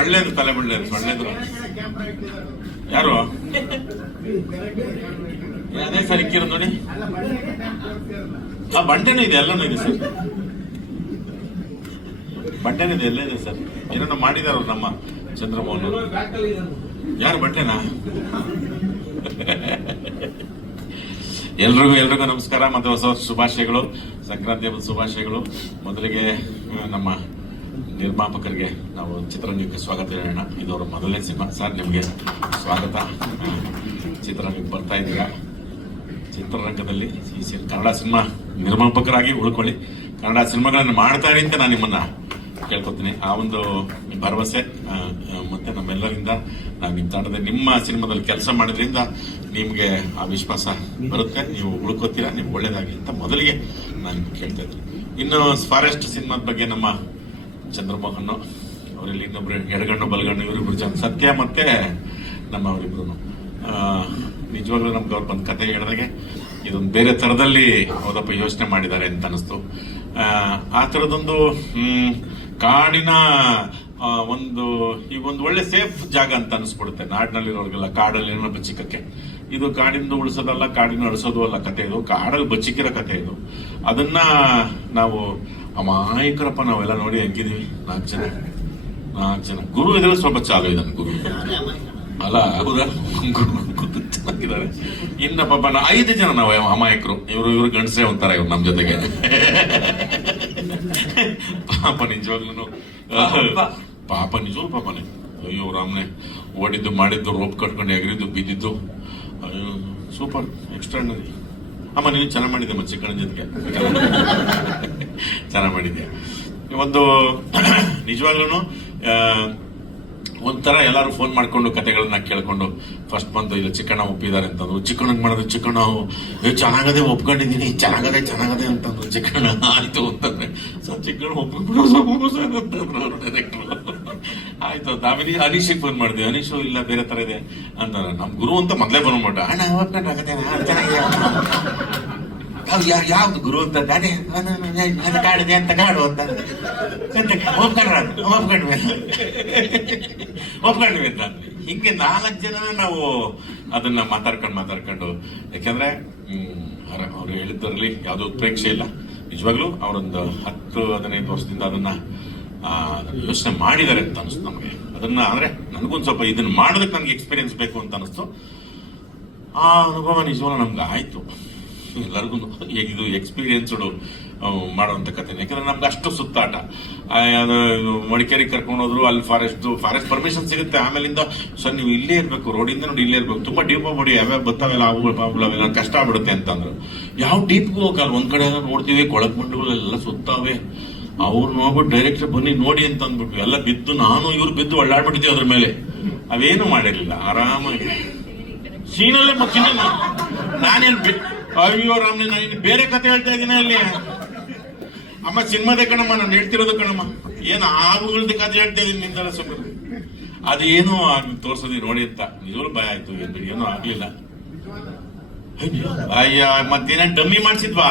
ಒಳ್ಳೇದು ತಲೆ ಬಿಡ್ಲೇರು ಒಳ್ಳೇದು. ಯಾರು ಅದೇ ಸರ್ ಇಕ್ಕಿರೋ ನೋಡಿ. ಆ ಬಂಡೆನೂ ಇದೆ, ಎಲ್ಲನೂ ಇದೆ ಸರ್. ಬಂಡೆನೂ ಇದೆ, ಎಲ್ಲ ಇದೆ ಸರ್. ಏನನ್ನ ಮಾಡಿದಾರ ನಮ್ಮ ಚಂದ್ರಮೋಹನ್. ಯಾರು ಬಂಡೆನಾ? ಎಲ್ರಿಗೂ ನಮಸ್ಕಾರ ಮತ್ತು ಹೊಸ ವರ್ಷ ಶುಭಾಶಯಗಳು, ಸಂಕ್ರಾಂತಿ ಹಬ್ಬದ ಶುಭಾಶಯಗಳು. ಮೊದಲಿಗೆ ನಮ್ಮ ನಿರ್ಮಾಪಕರಿಗೆ ನಾವು ಚಿತ್ರರಂಗಕ್ಕೆ ಸ್ವಾಗತ ಹೇಳೋಣ. ಇದು ಅವರ ಮೊದಲನೇ ಸಿನಿಮಾ. ಸರ್ ನಿಮಗೆ ಸ್ವಾಗತ. ಚಿತ್ರರಂಗಕ್ಕೆ ಬರ್ತಾ ಇದ್ದೀರಾ. ಚಿತ್ರರಂಗದಲ್ಲಿ ಈ ಕನ್ನಡ ಸಿನಿಮಾ ನಿರ್ಮಾಪಕರಾಗಿ ಉಳ್ಕೊಳ್ಳಿ. ಕನ್ನಡ ಸಿನಿಮಾಗಳನ್ನು ಮಾಡ್ತಾ ಇರಿ ಅಂತ ನಾನು ನಿಮ್ಮನ್ನ ಕೇಳ್ಕೊತೀನಿ. ಆ ಒಂದು ಭರವಸೆ ಮತ್ತೆ ನಮ್ಮೆಲ್ಲರಿಂದ ನಾವು ನಿಮ್ಮ ತಂಡದಲ್ಲಿ ನಿಮ್ಮ ಸಿನಿಮಾದಲ್ಲಿ ಕೆಲಸ ಮಾಡಿದ್ರಿಂದ ನಿಮ್ಗೆ ಆ ವಿಶ್ವಾಸ ಬರುತ್ತೆ. ನೀವು ಉಳ್ಕೋತೀರಾ, ನಿಮ್ಗೆ ಒಳ್ಳೇದಾಗಿ ಅಂತ ಮೊದಲಿಗೆ ನಾನು ಕೇಳ್ತಾ ಇದ್ದೀನಿ. ಇನ್ನು ಫಾರೆಸ್ಟ್ ಸಿನಿಮಾದ ಬಗ್ಗೆ ನಮ್ಮ ಚಂದ್ರಮೋಹನ್ ಅವರಲ್ಲಿ ಇನ್ನೊಬ್ರು ಎಡಗಣ್ಣು ಬಲಗಣ್ಣು ಇವರಿಬ್ರು ಸತ್ಯ ಮತ್ತೆ ನಮ್ಮ ಅವರಿಬ್ರು ನಿಜವಾಗ್ಲೂ ನಮ್ಗೆ ಅವ್ರು ಬಂದು ಕತೆ ಹೇಳಿದಾಗೆ ಇದೊಂದು ಬೇರೆ ತರದಲ್ಲಿ ಹೌದಪ್ಪ ಯೋಚನೆ ಮಾಡಿದ್ದಾರೆ ಅಂತ ಅನಿಸ್ತು. ಆ ತರದೊಂದು ಕಾಡಿನ ಒಂದು ಒಳ್ಳೆ ಸೇಫ್ ಜಾಗ ಅಂತ ಅನಿಸ್ಬಿಡುತ್ತೆ ನಾಡಿನಲ್ಲಿರೋರಿಗೆಲ್ಲ. ಕಾಡಲ್ಲಿ ಏನೋ ಬಚ್ಚಿಕಕ್ಕೆ ಇದು ಕಾಡಿಂದ ಉಳಿಸೋದಲ್ಲ, ಕಾಡಿನ ಅಳಿಸೋದು ಅಲ್ಲ ಕತೆ. ಇದು ಕಾಡಲ್ಲಿ ಬಚ್ಚಿಕಿರೋ ಕತೆ ಇದು. ಅದನ್ನ ನಾವು ಅಮಾಯಕರಪ್ಪ ನಾವೆಲ್ಲ ನೋಡಿ ಹೆಂಗಿದೀವಿ. 4 ಜನ ಗುರು ಇದ್ರೆ ಸ್ವಲ್ಪ ಚಾಲು ಇದ್ದಾನೆ ಗುರು ಅಲ್ಲ, ಹೌದಾ? ಗುರು ಚೆನ್ನಾಗಿದ್ದಾರೆ. ಇನ್ನ ಪಾಪ 5 ಜನ ನಾವು ಅಮಾಯಕರು. ಇವರು ಗಂಡಸೇ ಒಂಥರ ಇವ್ರು ನಮ್ಮ ಜೊತೆಗೆ. ಪಾಪ ನಿಜವಾಗ್ಲೂ ಪಾಪನೇ. ಅಯ್ಯೋ ರಾಮ್ನೆ ಓಡಿದ್ದು ಮಾಡಿದ್ದು, ರೋಪ್ ಕಟ್ಕೊಂಡು ಎಗರಿದ್ದು ಬಿದ್ದಿದ್ದು, ಅಯ್ಯೋ ಸೂಪರ್ ಎಕ್ಸ್ಟ್ರಾರ್ಡಿನರಿ. ಅಮ್ಮ ನೀನು ಚೆನ್ನಾಗಿ ಮಾಡಿದ್ದೆ ಚಿಕ್ಕಣ್ಣ ಜೊತೆಗೆ, ಚೆನ್ನಾಗಿ ಮಾಡಿದ್ದೆ. ಒಂದು ನಿಜವಾಗ್ಲೂ ಒಂಥರ ಎಲ್ಲರೂ ಫೋನ್ ಮಾಡ್ಕೊಂಡು ಕತೆಗಳನ್ನ ಕೇಳ್ಕೊಂಡು ಫಸ್ಟ್ ಬಂದು ಇಲ್ಲ ಚಿಕ್ಕಣ್ಣ ಒಪ್ಪಿದ್ದಾರೆ ಅಂತಂದ್ರು. ಚಿಕ್ಕಣ್ಣಗೆ ಮಾಡಿದ್ರು. ಚಿಕ್ಕಣ್ಣ ಚೆನ್ನಾಗದೆ ಒಪ್ಕೊಂಡಿದ್ದೀನಿ, ಚೆನ್ನಾಗದೆ ಅಂತಂದ್ರು. ಚಿಕ್ಕಣ್ಣ ಆಯ್ತು ಅಂತಂದ್ರೆ ಸರ್ ಚಿಕ್ಕಣ್ಣ ಒಪ್ಪಿಬಿಡು ಅಂತಂದ್ರು ಅವರು ಡೈರೆಕ್ಟ್ರು. ಆಯ್ತು. ಆಮೇಲೆ ಅನೀಶಿಗೆ ಫೋನ್ ಮಾಡಿದ್ವಿ. ಅನೀಶು ಇಲ್ಲ ಬೇರೆ ತರ ಇದೆ ಅಂತ. ನಮ್ ಗುರು ಅಂತ ಮೊದಲೇ ಫೋನ್ ಮಾಡ್ಬಿಟ್ಟ. ಅಣ್ಣ ಒಪ್ಕೊಂಡ್ರೆ ಯಾವ್ದು ಗುರು ಅಂತ ಅದೇ ಕಾಡಿದೆ ಅಂತ ಕಾಡು ಅಂತ ಒಪ್ಕೊಂಡ್ವಿ ಅಂತ. ಹಿಂಗೆ 4 ಜನ ನಾವು ಅದನ್ನ ಮಾತಾಡ್ಕೊಂಡು ಯಾಕಂದ್ರೆ ಅವ್ರು ಹೇಳಿದ್ದರಲ್ಲಿ ಯಾವುದೋ ಉತ್ಪ್ರೇಕ್ಷೆ ಇಲ್ಲ. ನಿಜವಾಗ್ಲೂ ಅವರೊಂದು 10-15 ವರ್ಷದಿಂದ ಅದನ್ನ ಯೋಚನೆ ಮಾಡಿದ್ದಾರೆ ಅಂತ ಅನಿಸ್ತು ನಮಗೆ. ಅದನ್ನ ಅಂದ್ರೆ ನನಗೊಂದು ಸ್ವಲ್ಪ ಇದನ್ನ ಮಾಡೋದಕ್ಕೆ ನನಗೆ ಎಕ್ಸ್ಪೀರಿಯನ್ಸ್ ಬೇಕು ಅಂತ ಅನಿಸ್ತು. ಆ ಅನುಭವ ನಿಜವಾಗ್ಲೂ ನಮ್ಗೆ ಆಯ್ತು. ಎಲ್ಲರಿಗೂ ಇದು ಎಕ್ಸ್ಪೀರಿಯನ್ಸ್ಡ್ ಮಾಡುವಂತ ಕತೆ. ಯಾಕಂದ್ರೆ ನಮ್ಗೆ ಅಷ್ಟು ಸುತ್ತಾಟ. ಮಡಿಕೇರಿಗೆ ಕರ್ಕೊಂಡು ಹೋದ್ರು. ಅಲ್ಲಿ ಫಾರೆಸ್ಟ್ ಪರ್ಮಿಷನ್ ಸಿಗುತ್ತೆ. ಆಮೇಲಿಂದ ಸರ್ ನೀವು ಇಲ್ಲೇ ಇರ್ಬೇಕು, ರೋಡಿಂದ ನೋಡಿ ಇಲ್ಲೇ ಇರ್ಬೇಕು. ತುಂಬಾ ಡೀಪ್ ಮಾಡಿ ಯಾವ್ಯಾವ ಬರ್ತಾವೆಲ್ಲ ಅವೆಲ್ಲ ಕಷ್ಟ ಆಗ್ಬಿಡುತ್ತೆ ಅಂತಂದ್ರು. ಯಾವ ಡೀಪ್ಗೂ ಹೋಗಲ್ಲ. ಒಂದ್ ಕಡೆ ಎಲ್ಲ ನೋಡ್ತೀವಿ, ಕೊಳಕ್ ಬಂಡುಗಳೆಲ್ಲ ಸುತ್ತಾವೆ. ಅವ್ರು ನೋಡ್ಬಿಟ್ಟು ಡೈರೆಕ್ಟ್ ಬನ್ನಿ ನೋಡಿ ಅಂತ ಅಂದ್ಬಿಟ್ವಿ. ಎಲ್ಲ ಬಿದ್ದು ಇವ್ರು ಬಿದ್ದು ಒಳ್ಳಾಡ್ಬಿಟ್ಟಿದ್ವಿ ಅದ್ರ ಮೇಲೆ. ಅವೇನು ಮಾಡಿರ್ಲಿಲ್ಲ, ಆರಾಮಾಗಿ ಸೀನಲ್ಲೇ ಮಕ್ಕಿನ. ನಾನೇನ್ ಅಯ್ಯೋ ರಾಮ್ನೆ ನಾನು ಬೇರೆ ಕತೆ ಹೇಳ್ತಾ ಇದ್ದೀನಿ ಅಲ್ಲಿ. ಅಮ್ಮ ಸಿನಿಮಾದೇ ಕಣಮ್ಮ ನಾನು ಹೇಳ್ತಿರೋದು ಕಣಮ್ಮ. ಏನು ಆಗುಗಳದ ಕತೆ ಹೇಳ್ತಾ ಇದೀನಿ ನಿಂದಲ್ಲ ಸುಮ್ಮನೆ. ಅದೇನು ತೋರ್ಸೋದಿ ನೋಡಿ ಅಂತ ನಿಜವೂ ಭಯ ಆಯ್ತು. ಏನೂ ಆಗ್ಲಿಲ್ಲ. ಅಯ್ಯ ಮತ್ತೇನ ಡಮ್ಮಿ ಮಾಡ್ಸಿದ್ವಾ?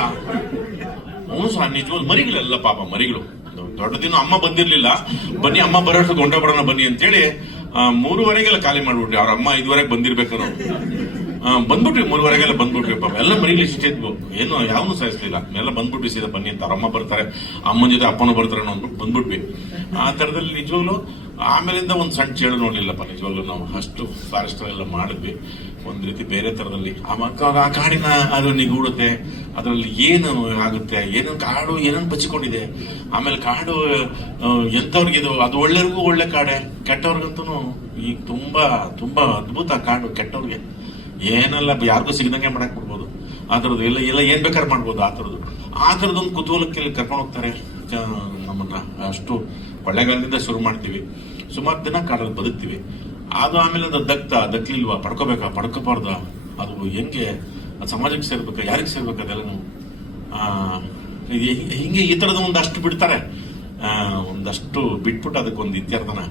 ಹ್ಞೂ ಸರ್ ನಿಜವಾಗ್ಲು ಮರಿಗಳೆಲ್ಲ ಪಾಪ ಮರಿಗಳು. ದೊಡ್ಡದಿನ ಅಮ್ಮ ಬಂದಿರ್ಲಿಲ್ಲ. ಬನ್ನಿ ಅಮ್ಮ ಬರೋಷ್ಟು ಗೊಂಡ ಬರೋಣ ಬನ್ನಿ ಅಂತೇಳಿ 3:30ಗೆಲ್ಲ ಖಾಲಿ ಮಾಡ್ಬಿಟ್ರಿ. ಅವ್ರ ಅಮ್ಮ 5:30ಗೆ ಬಂದಿರ್ಬೇಕು. ಬಂದ್ಬಿಟ್ವಿ 3:30ಗೆಲ್ಲ ಬಂದ್ಬಿಟ್ವಿ. ಪಾಪ ಎಲ್ಲ ಮರಿಗಳು ಇಷ್ಟಿದ್ವು. ಏನು ಯಾವನು ಸಾಯಿಸ್ಲಿಲ್ಲ. ಎಲ್ಲ ಬಂದ್ಬಿಟ್ವಿ ಸೀದಾ ಬನ್ನಿ ಅಂತ. ಅವ್ರ ಅಮ್ಮ ಬರ್ತಾರೆ, ಅಮ್ಮನ ಜೊತೆ ಅಪ್ಪನೂ ಬರ್ತಾರೆ ಅಂದ್ಬಿಟ್ಟು ಬಂದ್ಬಿಟ್ವಿ. ಆ ತರದಲ್ಲಿ ನಿಜವಾಗ್ಲು ಆಮೇಲಿಂದ ಒಂದು ಸಣ್ಣ ಚೇಳು ನೋಡ್ಲಿಲ್ಲಪ್ಪ. ನಿಜವಾಗ್ಲು ನಾವು ಅಷ್ಟು ಫಾರೆಸ್ಟ್ ಎಲ್ಲ ಮಾಡಿದ್ವಿ ಒಂದ್ ರೀತಿ ಬೇರೆ ತರದಲ್ಲಿ. ಆ ಕಾಡಿನ ಅದು ನಿಗೂಡುತ್ತೆ. ಅದರಲ್ಲಿ ಏನು ಆಗುತ್ತೆ, ಕಾಡು ಏನೇನು ಬಚ್ಚಿಕೊಂಡಿದೆ. ಆಮೇಲೆ ಕಾಡು ಎಂತವ್ರಿಗಿದು ಅದು ಒಳ್ಳೆಯವ್ರಿಗೂ ಒಳ್ಳೆ ಕಾಡೆ, ಕೆಟ್ಟವ್ರಿಗಂತೂ ಈಗ ತುಂಬಾ ತುಂಬಾ ಅದ್ಭುತ ಕಾಡು. ಕೆಟ್ಟವ್ರಿಗೆ ಏನೆಲ್ಲ ಯಾರಿಗೂ ಸಿಗದಂಗೆ ಮಾಡಕ್ ಬಿಡ್ಬೋದು. ಆ ಥರದ್ದು ಎಲ್ಲ ಏನ್ ಬೇಕಾದ್ರೆ ಮಾಡ್ಬೋದು. ಆ ಥರದೊಂದು ಕುತೂಹಲಕ್ಕೆ ಕರ್ಕೊಂಡು ಹೋಗ್ತಾರೆ ನಮ್ಮನ್ನ. ಅಷ್ಟು ಕೊಳ್ಳೆಗಾಲದಿಂದ ಶುರು ಮಾಡ್ತೀವಿ. ಸುಮಾರು ದಿನ ಕಾಡಲ್ಲಿ ಬದುಕ್ತೀವಿ. ಅದು ಆಮೇಲೆ ಅದು ದಕ್ಲಿಲ್ವಾ, ಪಡ್ಕೋಬಾರ್ದ, ಅದು ಹೆಂಗೆ ಅದು ಸಮಾಜಕ್ಕೆ ಸೇರ್ಬೇಕಾ, ಯಾರಿಗೆ ಸೇರ್ಬೇಕು, ಅದೆಲ್ಲನು ಹಿಂಗೆ ಈ ತರದ ಒಂದಷ್ಟು ಬಿಡ್ತಾರೆ. ಒಂದಷ್ಟು ಬಿಟ್ಬಿಟ್ಟು ಅದಕ್ಕೊಂದು ಇತ್ಯರ್ಥನ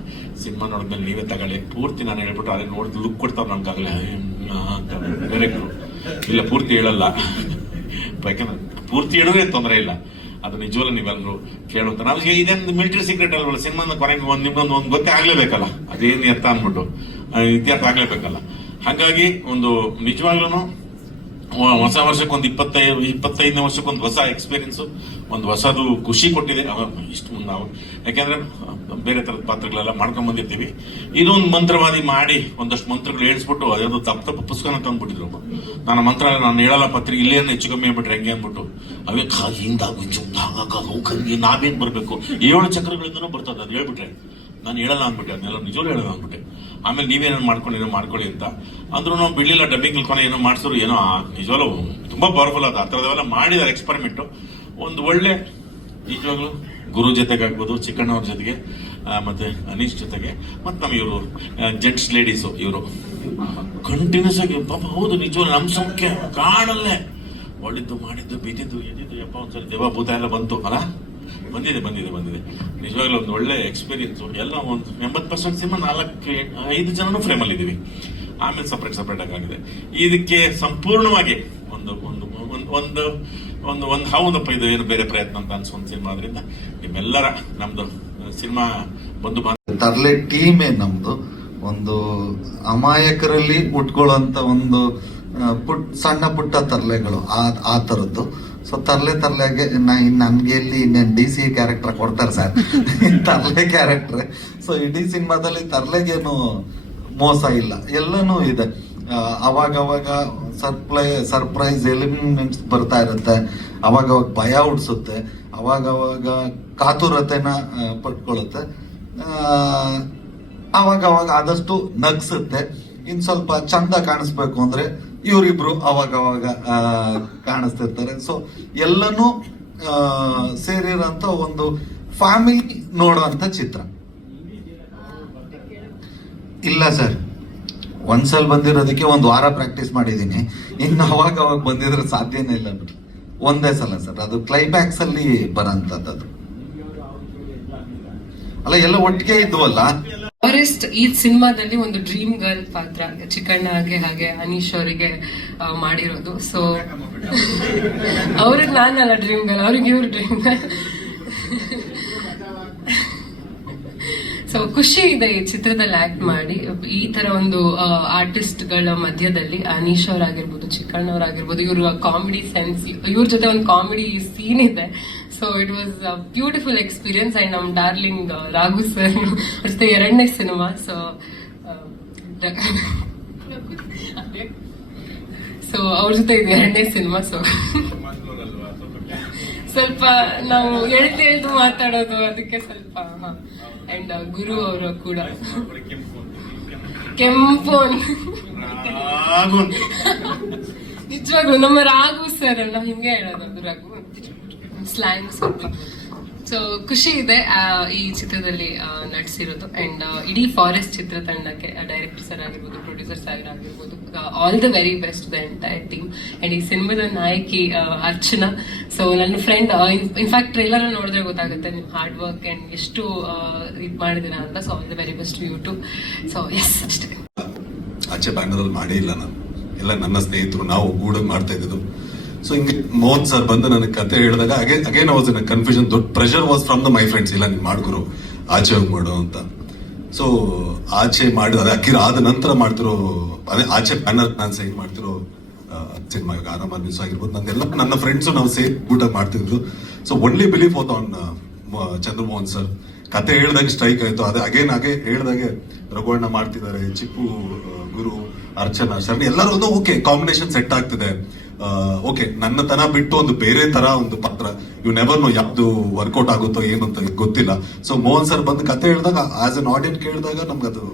ಸಿನಿಮಾ ನೋಡಿದ್ಮೇಲೆ ನೀವೇ ತಗೊಳ್ಳಿ. ಪೂರ್ತಿ ನಾನು ಹೇಳ್ಬಿಟ್ಟು ಅದೇ ನೋಡಿ ಲುಕ್ ಕೊಡ್ತಾವ್ ನಮ್ಗಾಗಲೇ ಡೈರೆಕ್ಟ್ರು. ಇಲ್ಲ ಪೂರ್ತಿ ಹೇಳಲ್ಲ, ಯಾಕಂದ್ರೆ ಪೂರ್ತಿ ಹೇಳಿದ್ರೆ ತೊಂದರೆ ಇಲ್ಲ. ಅದು ನಿಜವಲ್ಲ ನೀವೆಲ್ಲರೂ ಕೇಳುವಂತ. ನಮಗೆ ಇದೊಂದು ಮಿಲಿಟರಿ ಸೀಕ್ರೆಟ್ ಅಲ್ವಲ್ಲ, ಸಿನಿಮಾದ ಕೊನೆಗೆ ಒಂದು ಗೊತ್ತೇ ಆಗ್ಲೇಬೇಕಲ್ಲ, ಅದೇನು ಎತ್ತ ಅಂದ್ಬಿಟ್ಟು ಇತಿಹಾಸ ಆಗ್ಲೇಬೇಕಲ್ಲ. ಹಾಗಾಗಿ ಒಂದು ನಿಜವಾಗ್ಲೂ ಹೊಸ ವರ್ಷಕ್ಕೆ ಒಂದು 25ನೇ ವರ್ಷಕ್ಕೆ ಒಂದು ಹೊಸ ಎಕ್ಸ್ಪೀರಿಯನ್ಸ್, ಒಂದು ಹೊಸದು ಖುಷಿ ಕೊಟ್ಟಿದೆ ಇಷ್ಟು ಮುಂದೆ ನಾವು. ಯಾಕೆಂದ್ರೆ ಬೇರೆ ತರದ ಪಾತ್ರಗಳೆಲ್ಲ ಮಾಡ್ಕೊಂಡ್ ಬಂದಿರ್ತೀವಿ, ಇದೊಂದು ಮಂತ್ರವಾದಿ ಮಾಡಿ ಒಂದಷ್ಟು ಮಂತ್ರಗಳು ಹೇಳಿಸ್ಬಿಟ್ಟು ಅದ್ಯಾವುದು ತಪ್ಪು ಪುಸ್ತಕನ ತಂದ್ಬಿಟ್ಟಿದ್ರು. ನಾನು ಮಂತ್ರ ನಾನು ಹೇಳಲ್ಲ ಪತ್ರಿಕೆ ಇಲ್ಲೇನು ಹೆಚ್ಚು ಕಮ್ಮಿ ಆಗ್ಬಿಟ್ರೆ ಹೆಂಗೆ ಅಂದ್ಬಿಟ್ಟು ಅವೇ ಹಿಂಗಾಗಿ ನಾವೇನ್ ಬರ್ಬೇಕು 7 ಚಕ್ರಗಳಿಂದನೂ ಬರ್ತದೆ ಅದು ಹೇಳ್ಬಿಟ್ರೆ. ನಾನು ಹೇಳಲ್ಲ ಅಂದ್ಬಿಟ್ಟೆ, ಅದನ್ನೆಲ್ಲ ನಿಜವೂ ಹೇಳಲ್ಲ ಅಂದ್ಬಿಟ್ಟೆ. ಆಮೇಲೆ ನೀವೇನೋ ಮಾಡ್ಕೊಳ್ಳಿ ಅಂತ ಅಂದ್ರೂ ನಾವು ಬಿಡ್ಲಿಲ್ಲ. ಡಬ್ಬಿಂಗ್ ಕೊನೆ ಏನೋ ಮಾಡ್ಸೋರು ಏನೋ ನಿಜವಲ್ಲೂ ತುಂಬಾ ಪವರ್ಫುಲ್ ಅದು. ಆ ಥರದವೆಲ್ಲ ಮಾಡಿದಾರೆ ಎಕ್ಸ್ಪೆರಿಮೆಂಟ್. ಒಂದು ಒಳ್ಳೆ ನಿಜವಾಗ್ಲು ಗುರು ಜೊತೆಗೆ ಆಗ್ಬೋದು, ಚಿಕ್ಕಣ್ಣವ್ರ ಜೊತೆಗೆ, ಮತ್ತೆ ಅನೀಶ್ ಜೊತೆಗೆ, ಮತ್ತೆ ನಮ್ಮ ಇವರು ಜೆಂಟ್ಸ್ ಲೇಡೀಸು ಇವರು ಕಂಟಿನ್ಯೂಸ್ ಆಗಿ ಪಾಪ ಹೌದು ನಿಜವಾಗ್ಲು ನಮ್ಮ ಸಂಖ್ಯೆ ಕಾಣಲ್ಲೇ ಒಳ್ಳಿದ್ದು ಮಾಡಿದ್ದು ಬಿದ್ದಿದ್ದು ಎದ್ದಿದ್ದು ಯಪ್ಪ ಒಂದ್ಸರಿ ದೇವಭೂತ ಎಲ್ಲ ಬಂತು ಅಲ್ಲ, ಬಂದಿದೆ ನಿಜವಾಗ್ಲೂ ಒಂದು ಒಳ್ಳೆ ಎಕ್ಸ್ಪೀರಿಯನ್ಸ್. ಎಲ್ಲ ಒಂದು 80% ಸಿನಿಮಾ 4-5 ಜನನು ಫ್ರೇಮಲ್ಲಿ ಇದೀವಿ. ಆಮೇಲೆ ಸಪ್ರೇಟ್ ಆಗಿದೆ. ಇದಕ್ಕೆ ಸಂಪೂರ್ಣವಾಗಿ ಒಂದು ಒಂದು ಒಂದು ಒಂದು ಒಂದು ಹೌದಪ್ಪ ಇದು ಏನು ಬೇರೆ ಪ್ರಯತ್ನ ಅಂತ ಅನ್ಸೊಂದು ಸಿನಿಮಾ. ಆದ್ರಿಂದ ನಿಮ್ಮೆಲ್ಲರ ನಮ್ದು ಸಿನಿಮಾ ಬಂದು ತರ್ಲೆ ಟೀಮೇ ನಮ್ದು. ಒಂದು ಅಮಾಯಕರಲ್ಲಿ ಉಟ್ಕೊಳ್ಳುವಂತ ಒಂದು ಸಣ್ಣ ಪುಟ್ಟ ತರ್ಲೆಗಳು ಆ ತರದ್ದು. ಸೊ ತರ್ಲೆಗೆ ನನ್ಗೆ ಎಲ್ಲಿ DC ಕ್ಯಾರೆಕ್ಟರ್ ಕೊಡ್ತಾರೆ ಸರ್, ತರ್ಲೆ ಕ್ಯಾರೆಕ್ಟರ್. ಸೊ ಇಡೀ ಸಿನಿಮಾದಲ್ಲಿ ತರ್ಲೆಗೇನು ಮೋಸ ಇಲ್ಲ, ಎಲ್ಲನೂ ಇದೆ. ಅವಾಗ ಸರ್ಪ್ರೈಸ್ ಎಲಿಮೆಂಟ್ಸ್ ಬರ್ತಾ ಇರುತ್ತೆ, ಅವಾಗ ಭಯ ಹುಡ್ಸುತ್ತೆ, ಅವಾಗ ಕಾತುರತೆನ ಪಟ್ಕೊಳ್ಳುತ್ತೆ, ಅವಾಗ ಆದಷ್ಟು ನಗ್ಸುತ್ತೆ. ಇನ್ ಸ್ವಲ್ಪ ಚಂದ ಕಾಣಿಸ್ಬೇಕು ಅಂದ್ರೆ ಇವರಿಬ್ರು ಅವಾಗ ಕಾಣಿಸ್ತಿರ್ತಾರೆ. ಸೊ ಎಲ್ಲನೂ ಸೇರಿರೋಂತ ಒಂದು ಫ್ಯಾಮಿಲಿ ನೋಡುವಂತ ಚಿತ್ರ. ಇಲ್ಲ ಸರ್, ಒಂದ್ಸಲ ಬಂದಿರೋದಕ್ಕೆ 1 ವಾರ ಪ್ರಾಕ್ಟೀಸ್ ಮಾಡಿದೀನಿ. ಇನ್ನು ಅವಾಗ ಬಂದಿದ್ರೆ ಸಾಧ್ಯನೇ ಇಲ್ಲ. ಒಂದೇ ಸಲ ಸರ್, ಅದು ಕ್ಲೈಮ್ಯಾಕ್ಸ್ ಅಲ್ಲಿ ಬರಂತದ್ದು. ಅಲ್ಲ ಎಲ್ಲ ಒಟ್ಟಿಗೆ ಇದ್ವಲ್ಲ. ಫಾರೆಸ್ಟ್ ಈ ಸಿನಿಮಾದಲ್ಲಿ ಒಂದು ಡ್ರೀಮ್ ಗರ್ಲ್ ಪಾತ್ರ ಚಿಕ್ಕಣ್ಣ ಹಾಗೆ ಅನೀಶ್ ಅವರಿಗೆ ಮಾಡಿರೋದು. ಸೊ ಅವ್ರಿಗೆ ನಾನಲ್ಲ ಡ್ರೀಮ್ ಗರ್ಲ್, ಅವ್ರಿಗೆ ಇವ್ರು ಡ್ರೀಮ್ ಗರ್ಲ್. ಸೊ ಖುಷಿ ಇದೆ ಈ ಚಿತ್ರದಲ್ಲಿ ಆಕ್ಟ್ ಮಾಡಿ. ಈ ತರ ಒಂದು ಆರ್ಟಿಸ್ಟ್ ಗಳ ಮಧ್ಯದಲ್ಲಿ ಅನೀಶ್ ಅವರಾಗಿರ್ಬೋದು, ಚಿಕ್ಕಣ್ಣವರಾಗಿರ್ಬೋದು, ಇವ್ರ ಕಾಮಿಡಿ ಸೆನ್ಸ್, ಇವ್ರ ಜೊತೆ ಒಂದು ಕಾಮಿಡಿ ಸೀನ್ ಇದೆ. So it was a beautiful experience. And ನಮ್ ಡಾರ್ಲಿಂಗ್ ರಾಘು ಸರ್ ಜೊತೆ 2ನೇ ಸಿನಿಮಾ. ಸೊ ಅವ್ರ ಜೊತೆ ಇದು 2ನೇ ಸಿನಿಮಾ. ಸೊ ಸ್ವಲ್ಪ ನಾವು ಎಳ್ದು ಮಾತಾಡೋದು, ಅದಕ್ಕೆ ಸ್ವಲ್ಪ ಅಂಡ್ ಗುರು ಅವರು ಕೂಡ ಕೆಂಪು ನಿಜವಾಗ್ಲು ನಮ್ಮ ರಾಘು ಸರ್ ನಾವು ಹಿಂಗೆ ಹೇಳೋದು, ಅದು ರಾಘು ಸ್ಲ್ಯಾಂಗ್ ಸ್ವಲ್ಪ. ಸೊ ಖುಷಿ ಇದೆ ಈ ಚಿತ್ರದಲ್ಲಿ ನಟಿಸಿರೋದು. ಅಂಡ್ ಇಡೀ ಫಾರೆಸ್ಟ್ ಚಿತ್ರತಂಡಕ್ಕೆ ಡೈರೆಕ್ಟರ್ ಸರ್ ಆಗಿರ್ಬೋದು, ಪ್ರೊಡ್ಯೂಸರ್ ಸರ್ ಆಗಿರ್ಬೋದು, all the very best the entire team. And ಈ ಸಿನಿಮಾದ ನಾಯಕಿ ಅರ್ಚನಾ. ಸೊ ನನ್ನ ಫ್ರೆಂಡ್, ಇನ್ಫ್ಯಾಕ್ಟ್ ಟ್ರೈಲರ್ ನೋಡಿದ್ರೆ ಗೊತ್ತಾಗುತ್ತೆ ನಿಮ್ ಹಾರ್ಡ್ ವರ್ಕ್ ಅಂಡ್ ಎಷ್ಟು ಇದು ಮಾಡಿದಿರಾ ಅಂತ. So all the very best you too. So yes ಅಷ್ಟೇ. ಆಚೆ ಬ್ಯಾನರ್ ಅಲ್ಲಿ ಮಾಡೇ ಇಲ್ಲ ನಾನು, ಎಲ್ಲ ನನ್ನ ಸ್ನೇಹಿತರು ನಾವು ಕೂಡ ಮಾಡ್ತಾ ಇದ್ದು. ಸೊ ಹಿಂಗೆ ಮೋಹನ್ ಸರ್ ಬಂದು ನನಗೆ ಕತೆ ಹೇಳಿದಾಗ ಅಗೇನ್ ವಾಸ್ ಇನ್ ಕನ್ಫ್ಯೂಷನ್. ದೊಡ್ಡ pressure was from the my friends, ಇಲ್ಲ ನೀನ್ ಮಾಡ್ಕೊರು ಆಚೆ ಹೋಗಿ ಮಾಡು ಅಂತ. ಸೊ ಆಚೆ ಮಾಡಿದ ಆದ ನಂತರ ಮಾಡ್ತಿರೋ ಅದೇ ಆಚೆ ಬ್ಯಾನರ್ ನಾನು ಸೈನ್ ಮಾಡ್ತಿರೋ ಸಿನಿಮಾ ಆರಾಮ ನ್ಯೂಸ್ ಆಗಿರ್ಬೋದು, ನಂದೆಲ್ಲ ನನ್ನ ಫ್ರೆಂಡ್ಸು ನಾವು ಸೇರಿ ಊಟ ಮಾಡ್ತಿದ್ರು. ಸೊ ಒನ್ಲಿ ಬಿಲೀಫ್ ಹೋತ್ ಆನ್ ಚಂದ್ರಮೋಹನ್ ಸರ್. ಕತೆ ಹೇಳಿದಾಗ ಸ್ಟ್ರೈಕ್ ಆಯ್ತು. ಅದೇ ಹಾಗೆ ಹೇಳಿದಾಗೆ ರಘುವಣ್ಣ ಮಾಡ್ತಿದ್ದಾರೆ, ಚಿಕ್ಕು, ಗುರು, ಅರ್ಚನಾ, ಶರಣಿ ಎಲ್ಲರೂ ಓಕೆ ಕಾಂಬಿನೇಷನ್ ಸೆಟ್ ಆಗ್ತಿದೆ. ಓಕೆ ನನ್ನ ತನ ಬಿಟ್ಟು ಒಂದು ಬೇರೆ ತರ ಒಂದು ಪಾತ್ರ, ಯು ನೆವರ್ ನೋ ಯಾವ್ದು ವರ್ಕೌಟ್ ಆಗುತ್ತೋ ಏನು ಅಂತ ಗೊತ್ತಿಲ್ಲ. ಸೊ ಮೋಹನ್ ಸರ್ ಬಂದು ಕತೆ ಹೇಳಿದಾಗ ಆಸ್ ಅನ್ ಆಡಿಯನ್ಸ್ ಕೇಳಿದಾಗ ನಮ್ಗೆ ಅದು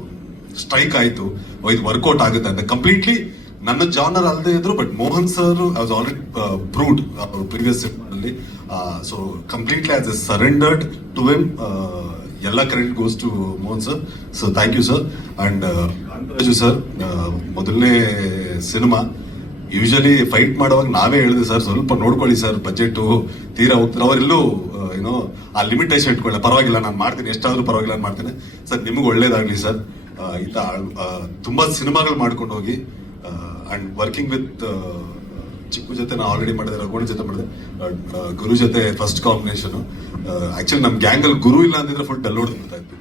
ಸ್ಟ್ರೈಕ್ ಆಯ್ತು, ಇದು ವರ್ಕೌಟ್ ಆಗುತ್ತೆ ಅಂತ. ಕಂಪ್ಲೀಟ್ಲಿ ನನ್ನ ಜಾನರ್ ಅಲ್ಲದೆ ಇದ್ರು, but Mohan sir was already proved previous ಸಿನಿಮಾದಲ್ಲಿ. So completely as a surrendered to him. ಎಲ್ಲ credit goes to Mohan sir. So thank you sir. And Raju sir, ಮೊದಲನೇ ಸಿನಿಮಾ ಯೂಶಲಿ ಫೈಟ್ ಮಾಡುವಾಗ ನಾವೇ ಹೇಳಿದ್ವಿ ಸರ್ ಸ್ವಲ್ಪ ನೋಡ್ಕೊಳ್ಳಿ ಸರ್, ಬಜೆಟ್ ತೀರಾ ಹೋಗ್ತಾರೆ. ಅವರೆಲ್ಲೂ ಏನೋ ಆ ಲಿಮಿಟೇಷನ್ ಇಟ್ಕೊಳ್ಳಿ, ಪರವಾಗಿಲ್ಲ ನಾನು ಮಾಡ್ತೀನಿ, ಎಷ್ಟಾದ್ರೂ ಪರವಾಗಿಲ್ಲ ನಾನು ಮಾಡ್ತೇನೆ ಸರ್, ನಿಮ್ಗೆ ಒಳ್ಳೇದಾಗ್ಲಿ ಸರ್. ತುಂಬಾ ಸಿನಿಮಾಗಳು ಮಾಡ್ಕೊಂಡು ಹೋಗಿ. ಅಂಡ್ ವರ್ಕಿಂಗ್ ವಿತ್ ಚಿಕ್ಕು ಜೊತೆ ನಾ ಆಲ್ರೆಡಿ ಮಾಡಿದೆ, ರಘುವಣ್ ಜೊತೆ ಮಾಡಿದೆ, ಗುರು ಜೊತೆ ಫಸ್ಟ್ ಕಾಂಬಿನೇಷನ್. ಆಕ್ಚುಲಿ ನಮ್ ಗ್ಯಾಂಗ್ ಅಲ್ಲಿ ಗುರು ಇಲ್ಲ ಅಂದಿದ್ರೆ ಫುಲ್ ಡಲ್ ಹೊಡ್ತಾ ಇತ್ತು.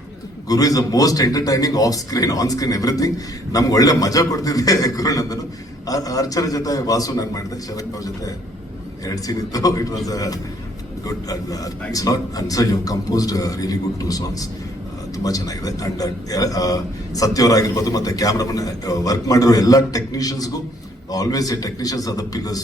Guru is the most entertaining off screen, on screen everything. ನಮ್ಗೆ ಒಳ್ಳೆ ಮಜಾ ಕೊಡ್ತಿದ್ದೆ ಗುರು ನಂದನು. ಅರ್ಚನ ಜೊತೆ ವಾಸು ನಾನು ಮಾಡಿದೆ, ಶರತ್ ಅವ್ರ ಜೊತೆ 2 ಸೀನ್ ಇತ್ತು. It was good and thanks lot. And sir you composed really good 2 songs. ತುಂಬಾ ಚೆನ್ನಾಗಿದೆ. ಅಂಡ್ ಸತ್ಯವರಾಗಿರ್ಬೋದು ಮತ್ತೆ ಕ್ಯಾಮ್ರಾಮನ್ ವರ್ಕ್ ಮಾಡಿರೋ ಎಲ್ಲ ಟೆಕ್ನಿಷಿಯನ್ಸ್ಗೂ always technicians are the pillars